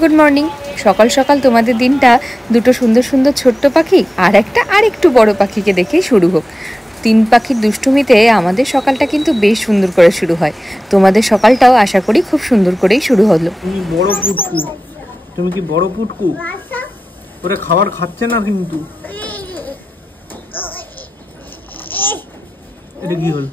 Good morning. সকাল সকাল তোমাদের দিনটা দুটো সুন্দর সুন্দর ছোট্ট পাখি আর একটা আরেকটু বড় পাখিকে দেখেই শুরু হোক। তিন পাখির দুষ্টুমিতে আমাদের সকালটা কিন্তু বেশ সুন্দর করে শুরু হয়। তোমাদের সকালটাও আশা করি খুব সুন্দর করেই শুরু হলো। বড় পুটকু, তুমি কি বড় পুটকু? ওরে খাবার খাচ্ছে না কিন্তু। এটা কি হল?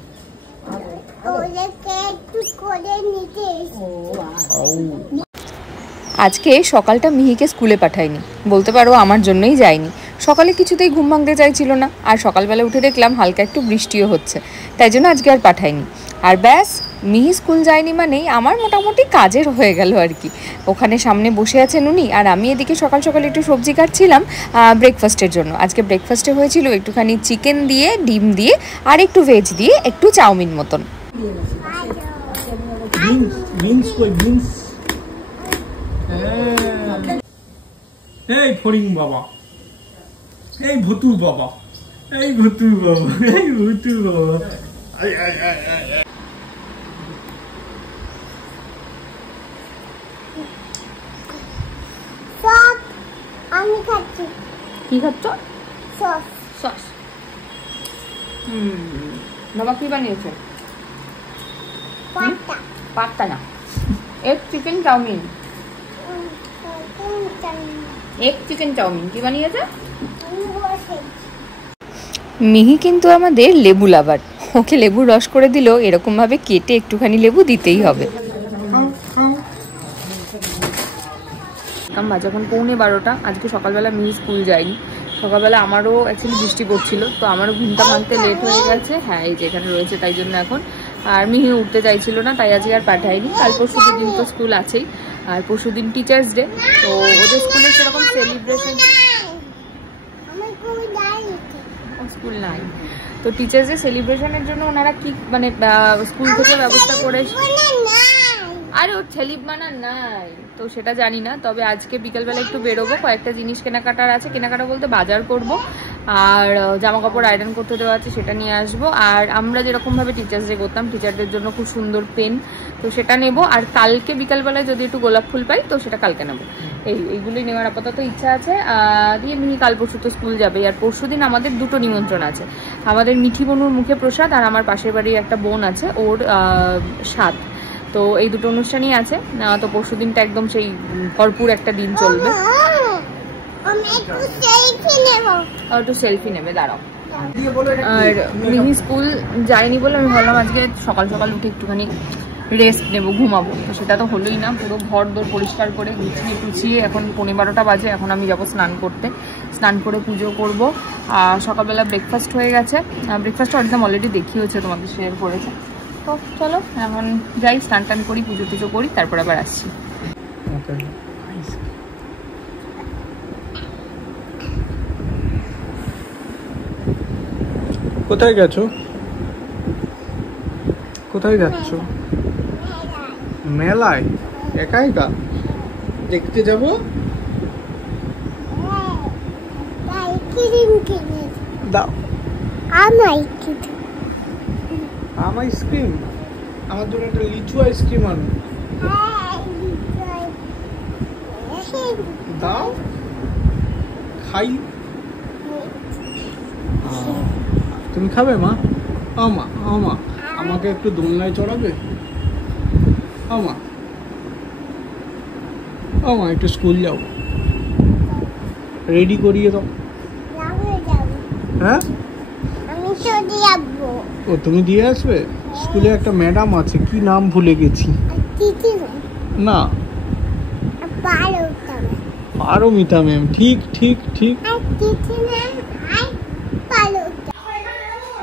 আজকে সকালটা মিহিকে স্কুলে পাঠাইনি, বলতে পারো আমার জন্যই যায়নি। সকালে কিছুতেই ঘুম ভাঙতে চাইছিল না, আর সকালবেলা উঠে দেখলাম হালকা একটু বৃষ্টিও হচ্ছে, তাই জন্য আজকে আর পাঠাইনি। আর ব্যাস, মিহি স্কুল যায়নি মানেই আমার মোটামুটি কাজের হয়ে গেল আর কি। ওখানে সামনে বসে আছেন উনি, আর আমি এদিকে সকাল সকাল একটু সবজি কাটছিলাম ব্রেকফাস্টের জন্য। আজকে ব্রেকফাস্টে হয়েছিল একটুখানি চিকেন দিয়ে, ডিম দিয়ে, আর একটু ভেজ দিয়ে, একটু চাউমিন মতন। এই ফড়িং বাবা, এই ভুতু বাবা, এই ভুতু বাবা, এই ভুতু বাবা। আমি খাচ্ছি। কি খাচ্ছ? সস। সস। বাবা কি বানিয়েছে? পাস্তা। পাস্তা না, egg chicken chowmein. Egg chicken chowmein কি বানিয়েছে? মিহি কিন্তু আমাদের লেবু লাভার, ওকে লেবুর রস করে দিল, এরকম ভাবে কেটে একটুখানি লেবু দিতেই হবে। বাজে এখন 11:15। আজকে সকালবেলা মিহি স্কুল যায়নি। সকালবেলা আমারও অ্যাকচুয়ালি বৃষ্টি পড়ছিল, তো আমারও ঘুমটা ভাঙতে লেট হয়ে গেছে। হ্যাঁ, এই যে এখানে রয়েছে, তাই জন্য এখন। আর মিহি উঠতে চাইছিল না, তাই আজকে আর পাঠাইনি। কাল পরশু দিন তো স্কুল আছেই, আর পরশু দিন টিচার্স ডে, তো ওদের স্কুলে সেরকম সেলিব্রেশন স্কুল নাই। তো টিচার্স ডে সেলিব্রেশনের জন্য ওনারা কি মানে স্কুল থেকে ব্যবস্থা করে, আরে ওর ছেলিপ মানা নাই তো সেটা জানি না। তবে আজকে বিকালবেলা একটু বেরোবো, কয়েকটা জিনিস কেনাকাটার আছে। কেনাকাটা বলতে বাজার করব, আর জামা কাপড় আয়রন করতে দেওয়া আছে, সেটা নিয়ে আসবো। আর আমরা যেরকমভাবে টিচার্স ডে করতাম, টিচারদের জন্য খুব সুন্দর পেন, তো সেটা নেব। আর কালকে বিকালবেলায় যদি একটু গোলাপ ফুল পাই তো সেটা কালকে নেবো। এইগুলোই নেওয়ার আপাতত ইচ্ছা আছে। দিয়ে মিহি কাল পরশু তো স্কুল যাবে। আর পরশু দিন আমাদের দুটো নিমন্ত্রণ আছে। আমাদের মিঠি বনুর মুখে প্রসাদ, আর আমার পাশের বাড়ির একটা বোন আছে, ওর সাত। তো এই দুটো অনুষ্ঠানই আছে। তো পরশু দিনটা একদম সেই ভরপুর একটা দিন চলবে। একটু সেলফি নেবে, দাঁড়াও। আর মিহি স্কুল যায়নি বলে আমি ভাবলাম আজকে সকাল সকাল উঠে একটুখানি রেস্ট নেবো, ঘুমাবো। তো সেটা তো হলোই না। পুরো ঘর দোর পরিষ্কার করে গুছিয়ে টুছিয়ে এখন 11:15 বাজে। এখন আমি যাবো স্নান করতে, স্নান করে পুজো করব। আর সকালবেলা ব্রেকফাস্ট হয়ে গেছে। ব্রেকফাস্টটা একদম অলরেডি দেখিয়েছে, তোমাদের শেয়ার করেছে। তো চলো এখন যাই, স্নান টান করি, পুজো টুজো করি, তারপর আবার আসছি। কোথায় গেছো? কোথায় যাচ্ছ? মেলায়? একা একা দেখতে যাবো? দাও আইসক্রিম। আমার জন্য একটা লিচু আইসক্রিম আনো। দাও খাই। তুমি খাবে মা? আমা আমা আমাকে একটু দোলনায় চড়াবে? আমা আমা একটু স্কুল যাও, রেডি করিয়ে দাও। হ্যাঁ, ও তুমি দিয়ে আসবে? স্কুলে একটা ম্যাডাম আছে, কি নাম ভুলে গেছি। না, পারমিতা ম্যাম। ঠিক ঠিক ঠিক।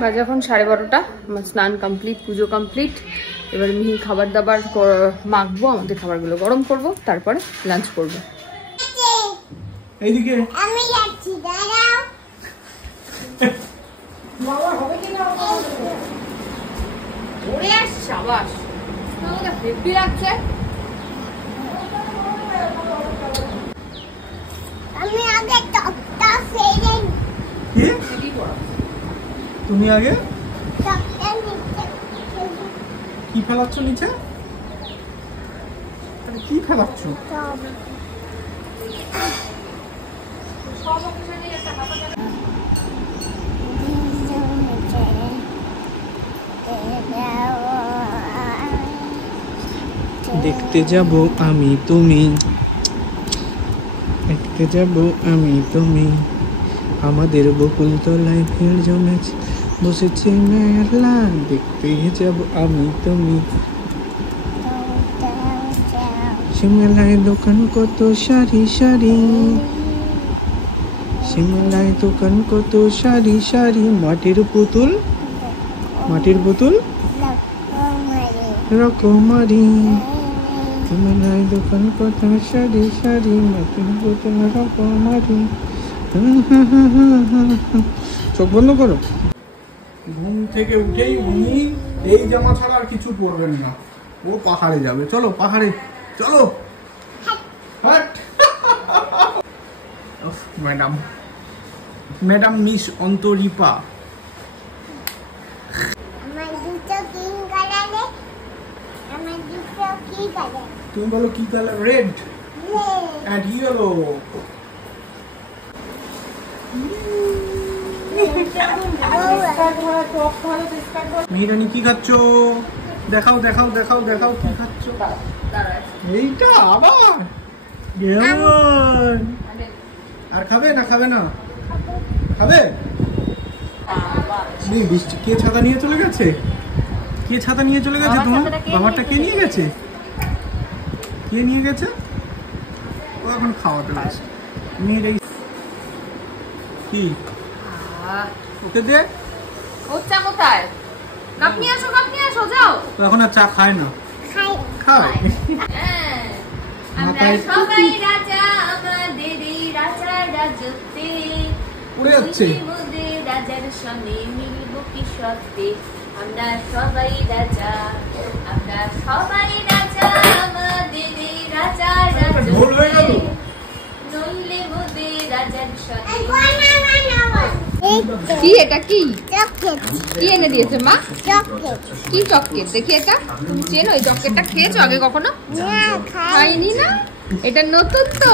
বাজে এখন 12:30। আমার স্নান কমপ্লিট, পুজো কমপ্লিট। এবার মিহি খাবার দাবার মাখবো, আমাদের খাবারগুলো গরম করব, তারপরে লাঞ্চ করবো। এইদিকে আমি যাচ্ছি, দাঁড়াও। বাবা হবে কি না? ওরে শাবাশ, আমাকে হেভি লাগছে। আমি আগে টপটা ফেলে কি? তুমি আগে টপটা নিচে কি ফেলাচ্ছ নিচে? কি খেলাচ্ছ? দেখতে যাব আমি তুমি, দেখতে যাব আমি তুমি, আমাদের বকুল তলায় ভিড় জমেছে, বসেছে মেলা, দেখতে যাব আমি তুমি। সে মেলায় দোকান কত সারি সারি, সে মেলায় দোকান কত সারি সারি, মাটির পুতুল, মাটির পুতুল রকমারি, সে মেলায় দোকান কত সারি সারি, মাটির পুতুল রকমারি। চোখ বন্ধ করো। ঘুম থেকে উঠেই উনি এই জামা ছাড়া আর কিছু পরবেন না, ও পাহাড়ে যাবে। চলো পাহাড়ে চলো। Madam, madam miss Antaripa. তুমি বলো কি কালার? Red and yellow. মেহরানি কি খাচ্ছ? দেখাও দেখাও দেখাও দেখাও কি খাচ্ছ। এইটা আবার কেমন? আর খাবে না? খাবে না? খাবে? বৃষ্টি কে ছাতা নিয়ে চলে গেছে? কে ছাতা নিয়ে চলে গেছে? তোমার বাবারটা কে নিয়ে গেছে? কে নিয়ে গেছে? ও এখন খাওয়াতে গেছে। মেয়ের এই কি ওকে দে। ও চা কোথায়? কাপ নিয়ে আসো, কাপ নিয়ে আসো, যাও। তো এখন আর চা খায় না। খায়। আমরা সবাই রাজা, আমাদের এই রাজার রাজত্বে উড়ে যাচ্ছে। মোদের রাজার সঙ্গে মিলব কি সত্যি, আমরা সবাই রাজা, আমরা সবাই রাজা, আমাদের এই রাজার রাজত্বে নইলে মোদের রাজার সঙ্গে। কি এটা? কি কি এনে দিয়েছে মা? কি চকলেট? দেখি এটা। তুমি চেনো এই চকলেটটা? খেয়েছো আগে কখনো? খাইনি না? এটা নতুন তো।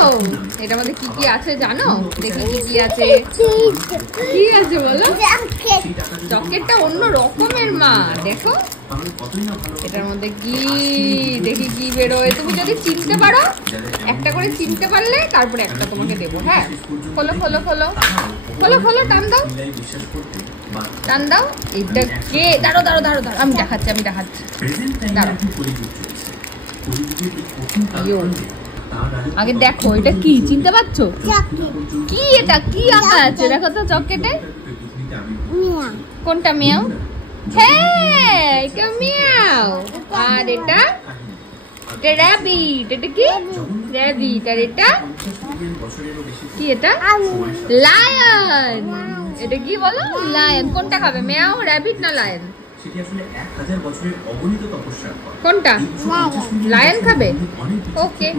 এটার মধ্যে কি কি আছে জানো? দেখি কি কি আছে। কি আছে বলো? চকলেটটা অন্য রকমের মা, দেখো এটার মধ্যে কি, দেখি কি বেরোয়। তুমি যদি চিনতে পারো, একটা করে চিনতে পারলে তারপরে একটা তোমাকে দেবো। হ্যাঁ, খোলো খোলো খোলো খোলো খোলো, টান দাও টান দাও। এটা কে? দাঁড়ো দাঁড়ো দাঁড়ো দাঁড়ো, আমি দেখাচ্ছি আমি দেখাচ্ছি, দাঁড়ো। আগে দেখো এটা কি, চিনতে পারছো? কি এটা? কি আঁকা আছে দেখো তো চকলেটে। কোনটা? মিয়াও। হ্যাঁ এটা মিয়াও। আর এটা র্যাবিট। এটা কি? র্যাবিট। আর এটা কি? এটা লায়ন। এটা কি বলো? লায়ন। কোনটা খাবে? মিয়াও, র্যাবিট না লায়ন? কোনটা? লায়ন খাবে। ওকে,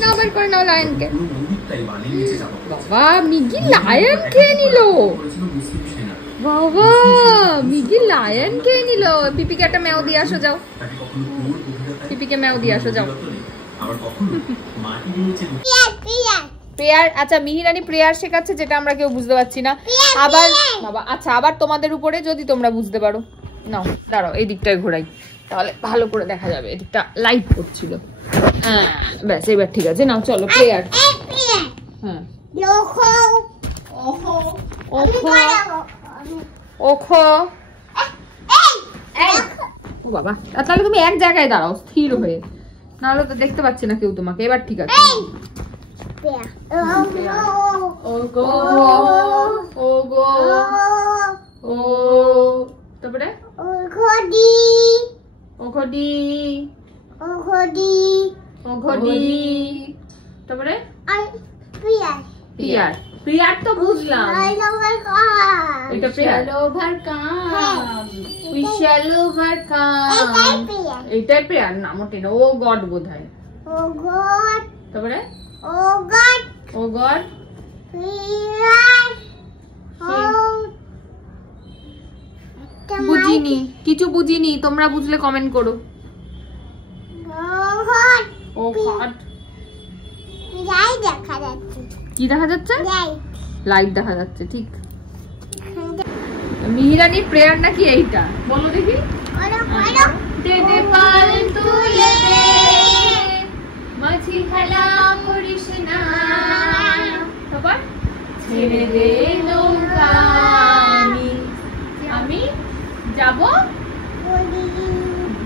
নাও বের করে নাও লায়নকে। বাবা মিগি লায়ন খেয়ে নিল। বাবা মিগি লায়ন খেয়ে নিল। পিপিকে একটা ম্যাও দিয়ে আসো, যাও। পিপিকে ম্যাও দিয়ে আসো, যাও। প্রেয়ার। আচ্ছা মিহিরানি প্রেয়ার শেখাচ্ছে, যেটা আমরা কেউ বুঝতে পারছি না। আবার বাবা আচ্ছা, আবার তোমাদের উপরে যদি তোমরা বুঝতে পারো। নাও দাঁড়াও, এই দিকটায় ঘোরাই, তাহলে ভালো করে দেখা যাবে। এদিকটা লাইট করছিল। হ্যাঁ ব্যাস, এবার ঠিক আছে। নাও চলো প্রেয়ার। হ্যাঁ, ওখো। ও বাবা, তাহলে তুমি এক জায়গায় দাঁড়াও স্থির হয়ে, নাহলে তো দেখতে পাচ্ছি না কেউ তোমাকে। এবার ঠিক আছে। ওগো ওগো ও, তারপরে ওঘডি ওঘডি ওঘডি ওঘডি, তারপরে প্রিয়ার। প্রিয়ার প্রিয়ার তো বুঝলাম। এটা প্রিয়ার। Overcome, we shall overcome. এটাই প্রিয়ার নাম। ওটা না, ও গড বোধহয়। ও গড। তারপরে ও গড ও গড প্রিয়ার। বুঝিনি, কিছু বুঝিনি। তোমরা বুঝলে কমেন্ট করো। ও হট। লাইট দেখা যাচ্ছে। কি দেখা যাচ্ছে? লাইট। লাইট দেখা যাচ্ছে, ঠিক। মিহিরানির প্রেয়ার নাকি এইটা, বলো দেখি। দে দে পাল তুলে দে, মাঝি খেলা করিস না, সবার ছেড়ে দে নৌকা, আমি যাব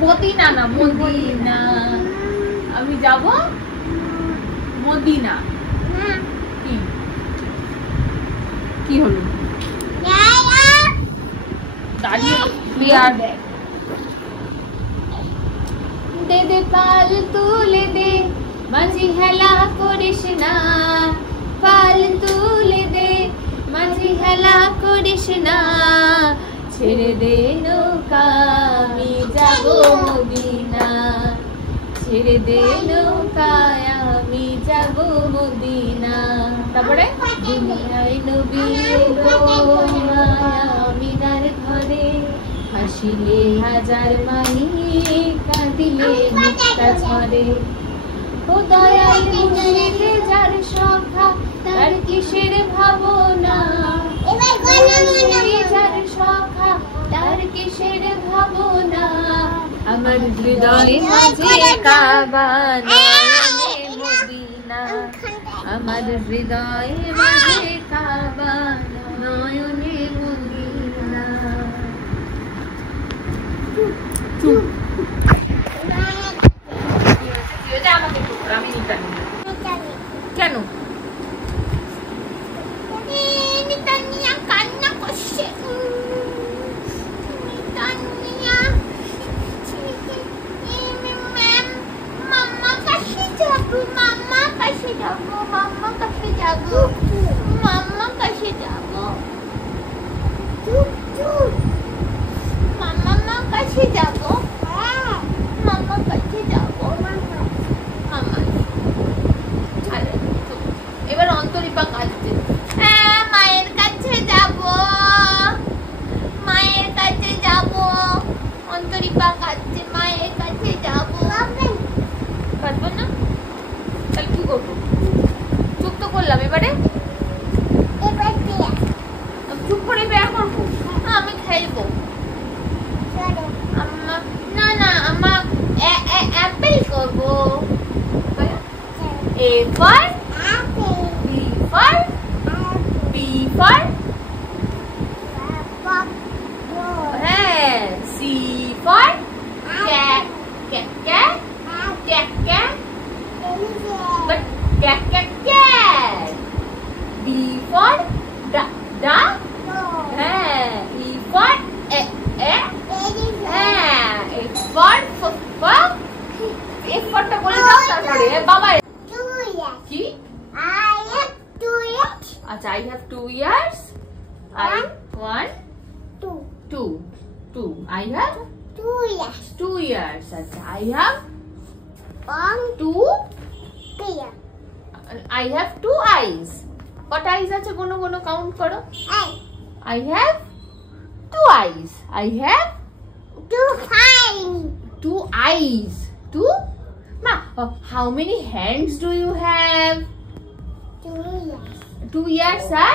মদিনা, না মদিনা, আমি যাব মদিনা। কি কি হলো? দাঁড়িয়ে প্রেয়ার। দে দে পাল তুলে দে, মাঝি হেলা করিস না, পাল তুলে দে, মাঝি হেলা করিস না, ছেড়ে দে নৌকা, আমি যাব মদিনা, ছেড়ে দে নৌকায় আমি যাব মদিনা। তারপরে দুনিয়ায় নবী এলো আমিনার ঘরে, হাসিলে হাজার মানি, কাঁদিলে মুক্তা ঝরে, ও দয়াল মুর্শিদে যার সখা, তার কিসের ভাবনা, যার সখা তার কিসের ভাবনা, আমার হৃদয়ে মাঝে কাবা, নয়নে মদিনা, আমার হৃদয়ে মাঝে কাবা, নয়নে মদিনা। আমাকে আমি নিতাম কেন? কান্না করছে। মাম্মা কাছে যাবো, মাম্মা কাছে যাবো, মাম্মা কাছে যাবো, মাম্মা কাছে যাবো, মাম্মা কাছে যাবো, মাম্মা কাছে যাবো, মাম্মা। এবার অন্তরিপা কাঁদছে, হ্যাঁ মায়ের কাছে যাবো, মায়ের কাছে যাবো, অন্তরিপা কাঁদছে, মায়ের কাছে যাবো। কাঁদবো না? তাহলে কি করবো? চুপ তো করলাম, এবারে চুপ করে বের করবো, আমি খেলবো। না না আমার অ্যাপেল করবো। A for B for B for C for cat, cat cat, cat cat, but cat cat cat. D for duck, E for A for F for টা বলে দাও, তারপরে বাবা কি? আচ্ছা, I have 2 years. I 1 2 I have 2 years. আচ্ছা, I have 2 I have 2 eyes. কত eyes আছে? গোনো গোনো কাউন্ট করো। I have 2 eyes. I have 2 eyes. 2 Ma, how many hands do you have? 2 years, sir.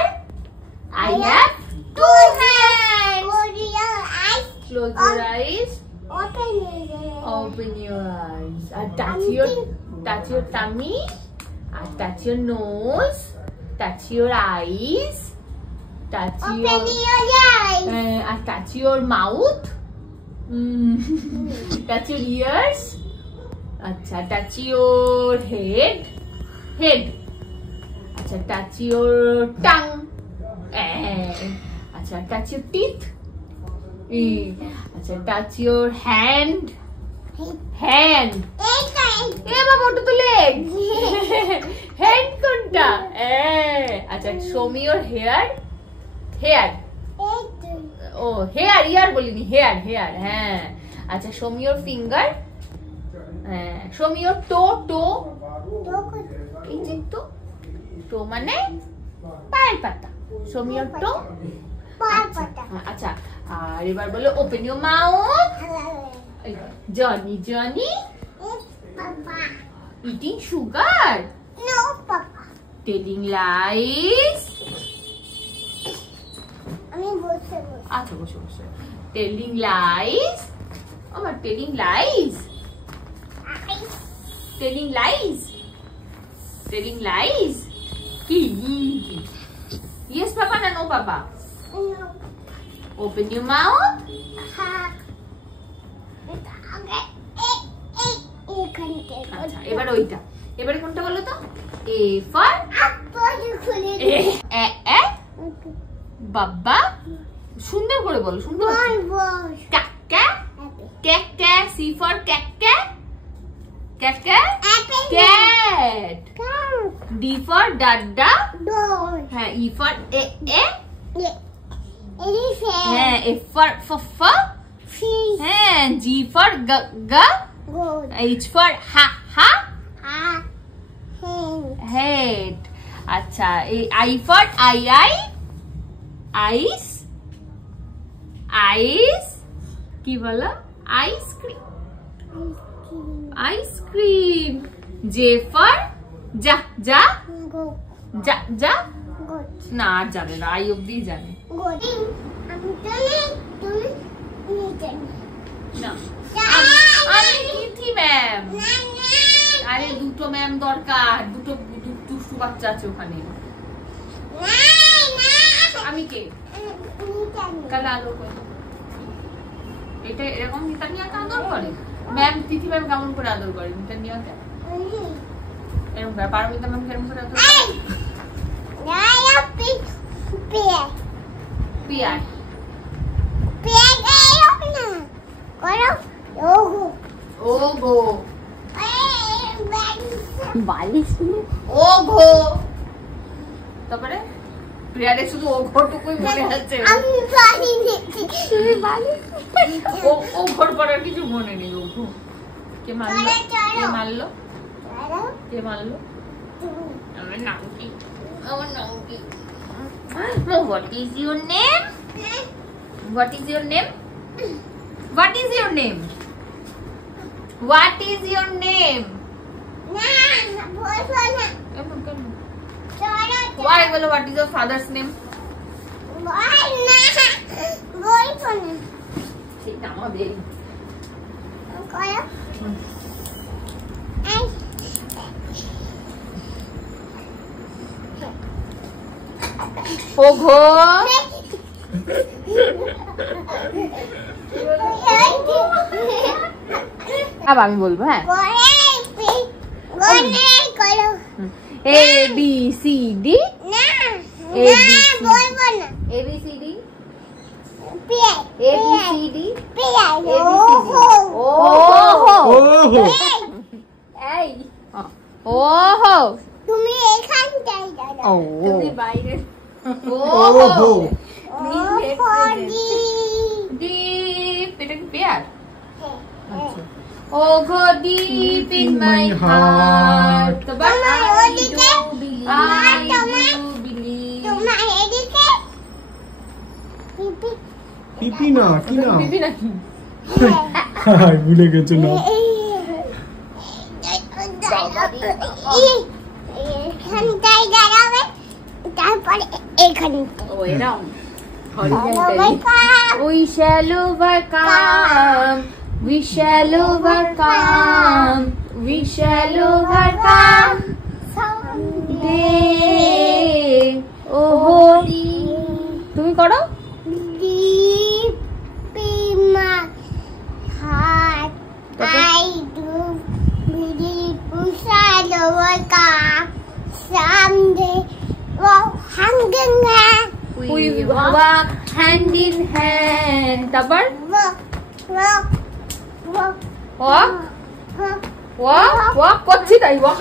I have 2 hands. Close your eyes. Open your eyes. Touch your tummy. Touch your nose. Touch your eyes. Touch your mouth. Touch your ears. Acha, touch your head. Acha, touch your tongue. Acha, touch your teeth. Acha, touch your hand. বাবা, ওটা তো leg. Hand কোনটা? আচ্ছা, show me your hair. ও hair, ear বলিনি, hair. হ্যাঁ, আচ্ছা, show me your finger. show me your toe. এই যে তো মানে পায়ের পাতা। show me your toe. আচ্ছা, আর এবার বলো open your mouth. Johnny Papa. Eating sugar? No, Papa. Telling lies? আমি বসে বসে। আচ্ছা বসে বসে। Telling lies? আমার telling lies? Telling lies? Telling lies? কি? Yes, Papa, না no, Papa? No. Open your mouth. হ্যাঁ। এটা আগে এখান থেকে। আচ্ছা এবার ওইটা। এবারে কোনটা বলো তো? A for আপনি খুলে এ বাবা। সুন্দর করে বলো, সুন্দর। বল। কাকা কাকা। C for কাকা কাকা। Apple. Cat. D for দাদা। Door. হ্যাঁ E for এ Elephant. হ্যাঁ F for ফ। Fish. হ্যাঁ G for গ। Goat. H for Ha. Hen. Head. আচ্ছা I for ice. কি বলো? আইসক্রিম। আইসক্রিম। J for যা। Goat. যা Goat. না আর জানে না, আই অব্দি জানে Goat. আমি তুমি জানি না। আমি কিথি ম্যাম। আরে দুটো ম্যাম দরকার, দুটো দুষ্টু বাচ্চা আছে ওখানে। আমি কে? কালা আলো করে এটা এরকম নিতানিয়াকে আদর করে। ম্যাম তিথি ম্যাম কেমন করে আদর করে নিতানিয়াকে? এরকম করে। পারমিতা ম্যাম কেমন করে আদর করে? পিয়ার। ওগো। ওঘো। তারপরে প্রিয়ারে শুধু ওঘোটুকুই মনে আছে। ওঘোর পর আর কিছু মনে নেই। ওঘো কে মারলো? আমার নাম কি? What is your name? What is your name? What is your name? What is your name? Why বলো? What is your father's name? সেটা আমাদের। ওঘো। আবার আমি বলবো। হ্যাঁ A B C D A B C D এই ওহো তুমি এখানটাই দাঁড়াও। তুমি বাইরে। ওহো Deep এটা কি পেয়ার? আচ্ছা Oh, go deep in my heart. তোমার ওদিকে তোমার এদিকে পিপি না টিনা। পিপি নাকি? ভুলে গেছো না। এখানটাই দাঁড়াবে, তারপরে এখানে এরকম We shall overcome. We shall overcome. We shall overcome. Someday. Oh holy. তুমি করো? Deep in my heart, I do believe we shall overcome. Someday, walk hand in hand. We walk hand in hand. তারপর walk করছি তাই walk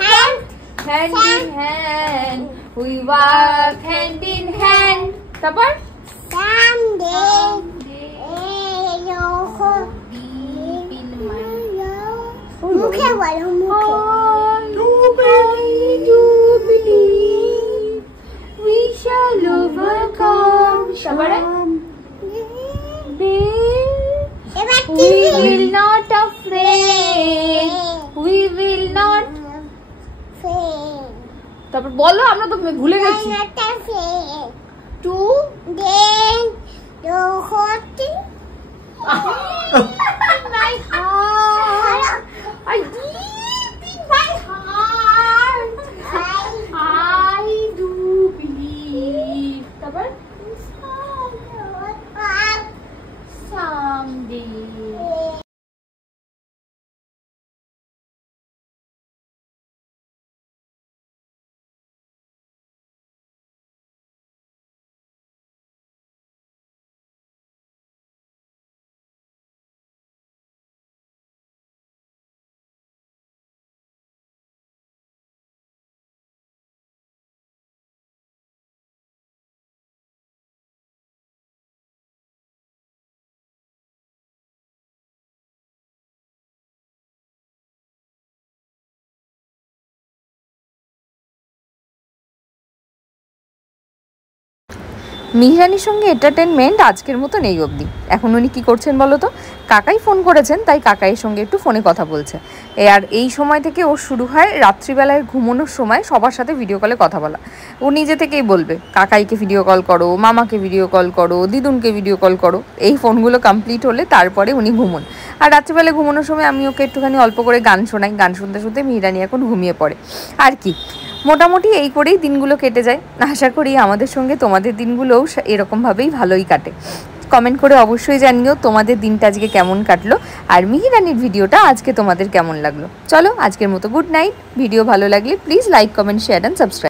hand in hand. We walk hand in hand. তারপর মুখে বলো, মুখে we shall overcome. তারপরে we will not afraid. We will তারপর বলো, আমরা তো ভুলে গেছি। To Then the hot thing. my heart. I deep in my heart. I do believe. তারপর someday. মিহিরানির সঙ্গে এন্টারটেনমেন্ট আজকের মতন এই অবধি। এখন উনি কী করছেন বলো তো? কাকাই ফোন করেছেন, তাই কাকাইয়ের সঙ্গে একটু ফোনে কথা বলছে। আর এই সময় থেকে ওর শুরু হয় রাত্রিবেলায় ঘুমানোর সময় সবার সাথে ভিডিও কলে কথা বলা। ও নিজে থেকেই বলবে কাকাইকে ভিডিও কল করো, মামাকে ভিডিও কল করো, দিদুনকে ভিডিও কল করো। এই ফোনগুলো কমপ্লিট হলে তারপরে উনি ঘুমোন। আর রাত্রিবেলায় ঘুমানোর সময় আমি ওকে একটুখানি অল্প করে গান শোনাই। গান শুনতে শুনতে মিহিরানি এখন ঘুমিয়ে পড়ে। আর কি, মোটামুটি এই করেই দিনগুলো কেটে যায়। আশা করি আমাদের সঙ্গে তোমাদের দিনগুলোও এরকমভাবেই ভালোই কাটে। কমেন্ট করে অবশ্যই জানিও তোমাদের দিনটা আজকে কেমন কাটলো, আর মিহিরানির ভিডিওটা আজকে তোমাদের কেমন লাগলো। চলো আজকের মতো গুড নাইট। ভিডিও ভালো লাগলে please like, comment, share and subscribe.